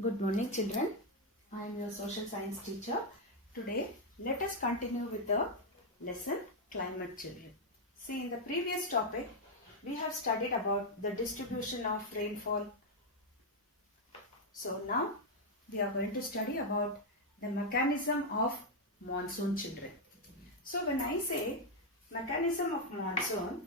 Good morning children. I am your social science teacher. Today let us continue with the lesson climate children. See, in the previous topic we have studied about the distribution of rainfall. So now we are going to study about the mechanism of monsoon children. So when I say mechanism of monsoon,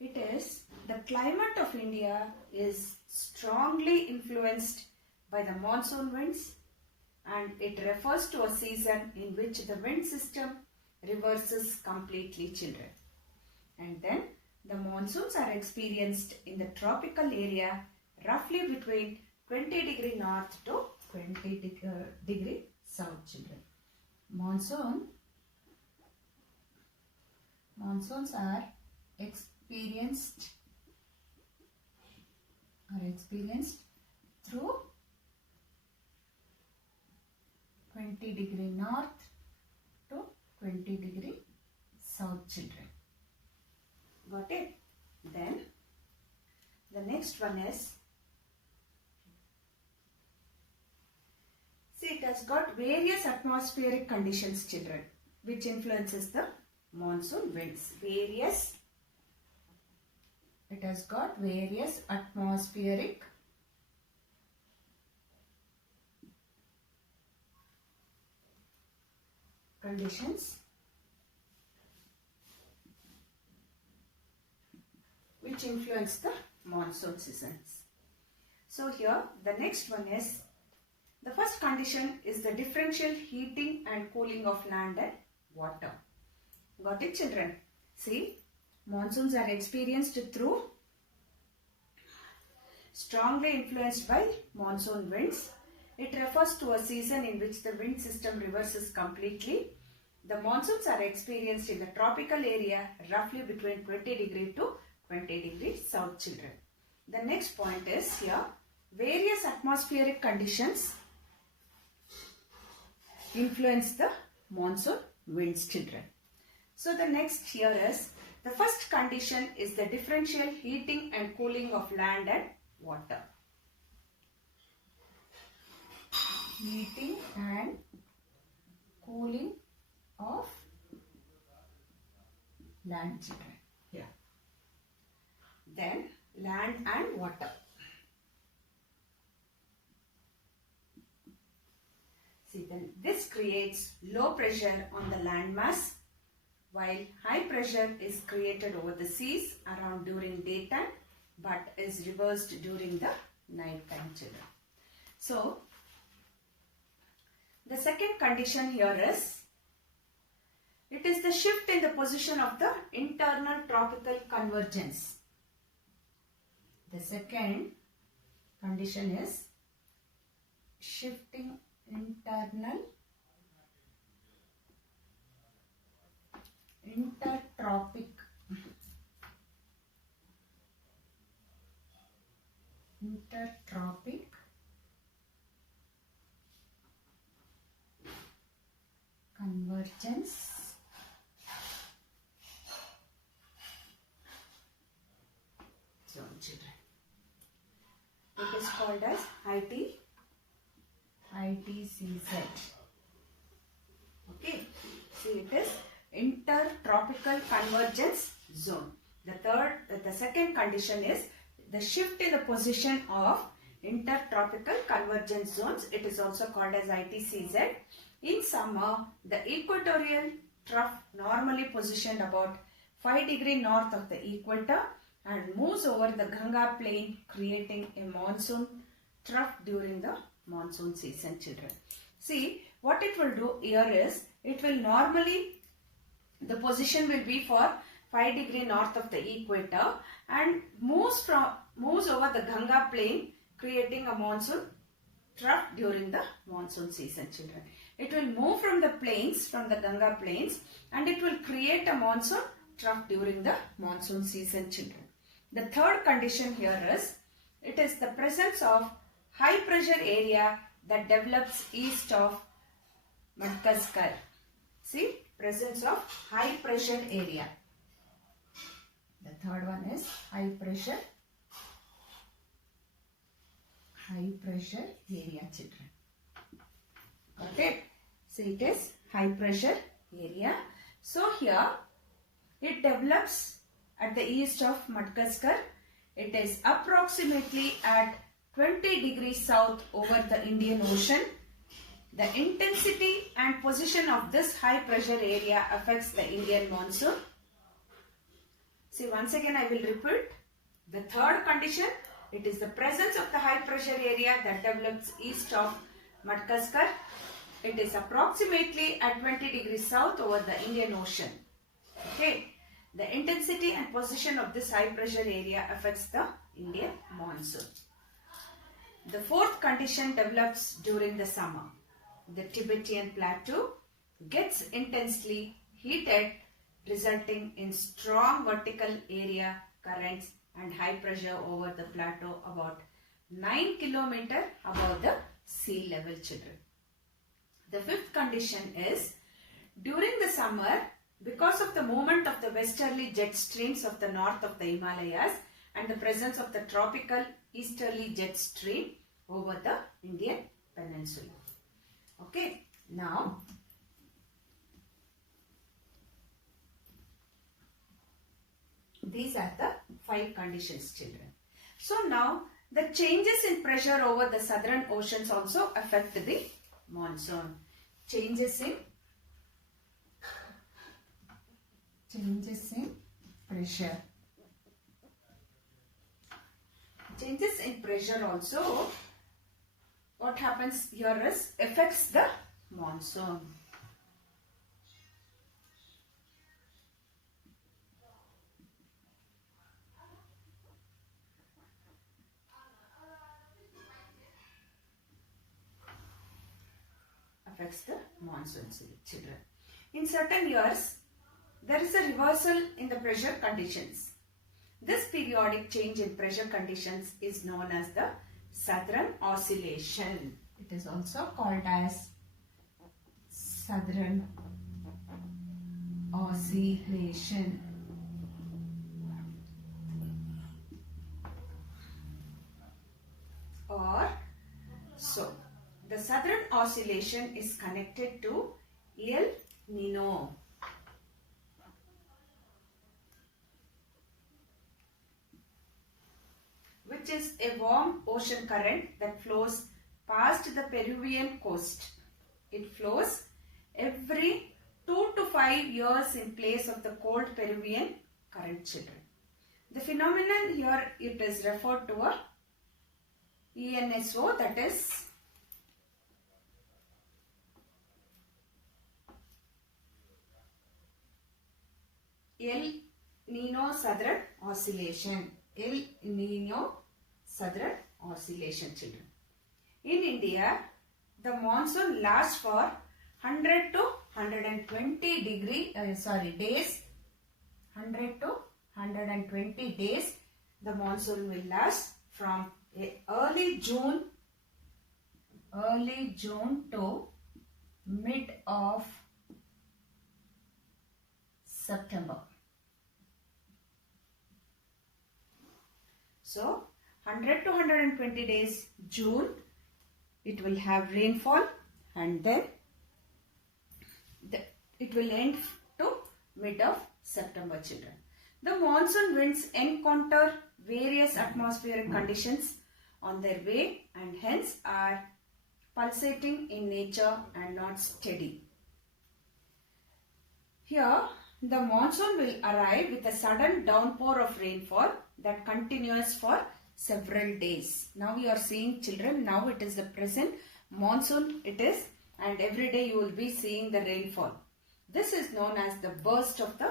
it is the climate of India is strongly influenced by the monsoon winds, and it refers to a season in which the wind system reverses completely children. And then the monsoons are experienced in the tropical area roughly between 20 degree north to 20 degree south children. Monsoons are experienced through 20 degree north to 20 degree south children. Got it? Then the next one is, see, it has got various atmospheric conditions children which influences the monsoon winds. It has got various atmospheric conditions which influence the monsoon seasons. So here the next one is, the first condition is the differential heating and cooling of land and water. Got it children? See, monsoons are experienced through strongly influenced by monsoon winds. It refers to a season in which the wind system reverses completely. The monsoons are experienced in the tropical area roughly between 20 degree to 20 degree south children. The next point is here, various atmospheric conditions influence the monsoon winds children. So the next here is, the first condition is the differential heating and cooling of land and water. Heating and cooling of land children. Yeah. Then land and water. See, then this creates low pressure on the land mass, while high pressure is created over the seas around during daytime but is reversed during the night time children. So the second condition here is, it is the shift in the position of the internal tropical convergence. The second condition is shifting intertropical convergence zone children. It is called as ITCZ. Okay. See, it is Intertropical Convergence Zone. The second condition is the shift in the position of intertropical convergence zones. It is also called as ITCZ. In summer, the equatorial trough normally positioned about 5 degree north of the equator and moves over the Ganga plain, creating a monsoon trough during the monsoon season children. See, what it will do here is, it will normally, the position will be for 5 degree north of the equator and moves over the Ganga plain, creating a monsoon trough during the monsoon season children. It will move from the plains, from the Ganga plains, and it will create a monsoon trough during the monsoon season children. The third condition here is, it is the presence of high pressure area that develops east of Madagascar. See, presence of high pressure area. The third one is high pressure area, children. Got it? So it is high pressure area. So here it develops at the east of Madagascar. It is approximately at 20 degrees south over the Indian Ocean. The intensity and position of this high pressure area affects the Indian monsoon. See, once again I will repeat. The third condition, it is the presence of the high pressure area that develops east of Madagascar. It is approximately at 20 degrees south over the Indian Ocean. Okay. The intensity and position of this high pressure area affects the Indian monsoon. The fourth condition develops during the summer. The Tibetan plateau gets intensely heated, resulting in strong vertical area currents and high pressure over the plateau about 9 km above the sea level, children. The fifth condition is during the summer, because of the movement of the westerly jet streams of the north of the Himalayas and the presence of the tropical easterly jet stream over the Indian peninsula. Okay, now these are the 5 conditions, children. So now the changes in pressure over the southern oceans also affect the monsoon. Changes in pressure. Changes in pressure also, what happens here is affects the monsoon. Affects the monsoons, children. In certain years, there is a reversal in the pressure conditions. This periodic change in pressure conditions is known as the Saturn Oscillation. It is also called as Saturn Oscillation. Or so, the Southern Oscillation is connected to El Nino. Which is a warm ocean current that flows past the Peruvian coast. It flows every 2 to 5 years in place of the cold Peruvian current, children. The phenomenon here, it is referred to a ENSO, that is El Nino Southern Oscillation. El Nino Southern Oscillation, children. In India, the monsoon lasts for 100 to 120 days. 100 to 120 days. The monsoon will last from early June to mid of September. So, 100 to 120 days June, it will have rainfall, and then it will end to mid of September, children. The monsoon winds encounter various atmospheric conditions on their way and hence are pulsating in nature and not steady. Here, the monsoon will arrive with a sudden downpour of rainfall that continues for several days. Now you are seeing, children, now it is the present monsoon it is, and every day you will be seeing the rainfall. This is known as the burst of the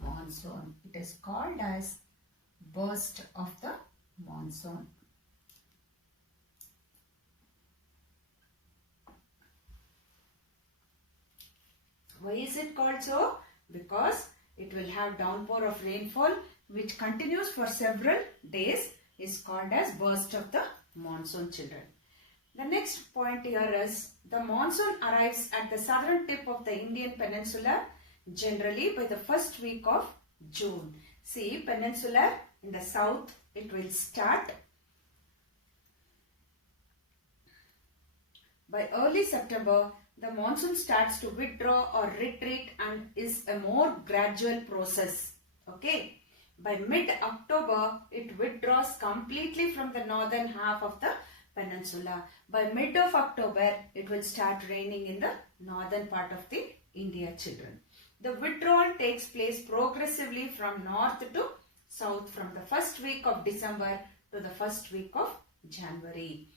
monsoon. It is called as burst of the monsoon. Why is it called so? Because it will have downpour of rainfall which continues for several days, is called as burst of the monsoon, children. The next point here is the monsoon arrives at the southern tip of the Indian peninsula generally by the first week of June. See, peninsular in the south, it will start. By early September, the monsoon starts to withdraw or retreat and is a more gradual process. Okay. By mid-October, it withdraws completely from the northern half of the peninsula. By mid of October, it will start raining in the northern part of the India, children. The withdrawal takes place progressively from north to south from the first week of December to the first week of January.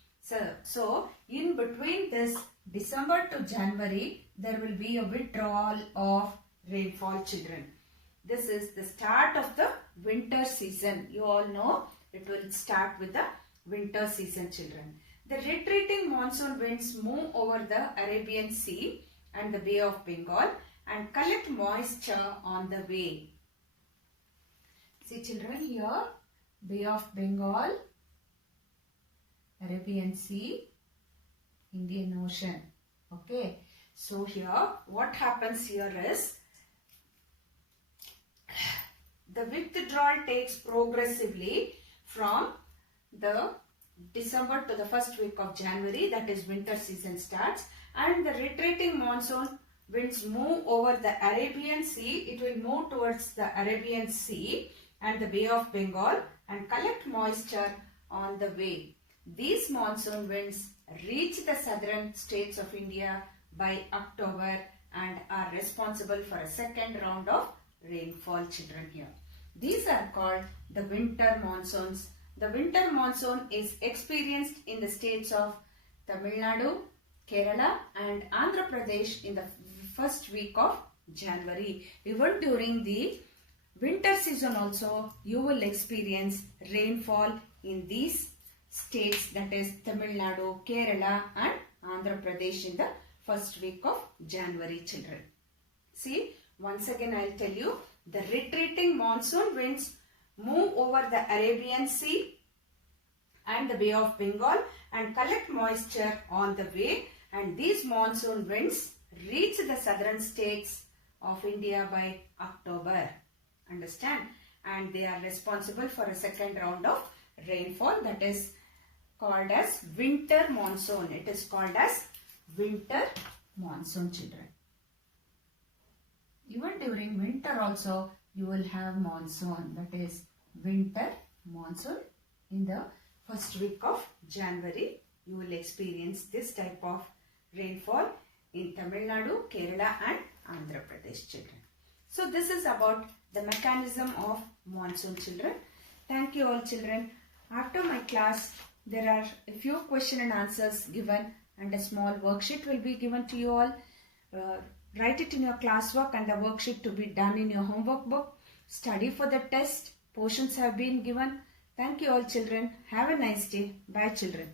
So in between this December to January, there will be a withdrawal of rainfall, children. This is the start of the winter season. You all know it will start with the winter season, children. The retreating monsoon winds move over the Arabian Sea and the Bay of Bengal and collect moisture on the way. See, children, here Bay of Bengal, Arabian Sea, Indian Ocean. Okay. So here what happens here is the withdrawal takes progressively from the December to the first week of January, that is winter season starts, and the retreating monsoon winds move over the Arabian Sea. It will move towards the Arabian Sea and the Bay of Bengal and collect moisture on the way. These monsoon winds reach the southern states of India by October and are responsible for a second round of rainfall, children, here. These are called the winter monsoons. The winter monsoon is experienced in the states of Tamil Nadu, Kerala and Andhra Pradesh in the first week of January. Even during the winter season also, you will experience rainfall in these states, that is Tamil Nadu, Kerala and Andhra Pradesh in the first week of January, children. See, once again I will tell you, the retreating monsoon winds move over the Arabian Sea and the Bay of Bengal and collect moisture on the way, and these monsoon winds reach the southern states of India by October. Understand? And they are responsible for a second round of rainfall, that is called as winter monsoon. It is called as winter monsoon, children. Even during winter also you will have monsoon, that is winter monsoon. In the first week of January you will experience this type of rainfall in Tamil Nadu, Kerala and Andhra Pradesh, children. So this is about the mechanism of monsoon, children. Thank you all, children. After my class there are a few question and answers given and a small worksheet will be given to you all. Write it in your classwork and the worksheet to be done in your homework book. Study for the test. Portions have been given. Thank you all, children. Have a nice day. Bye, children.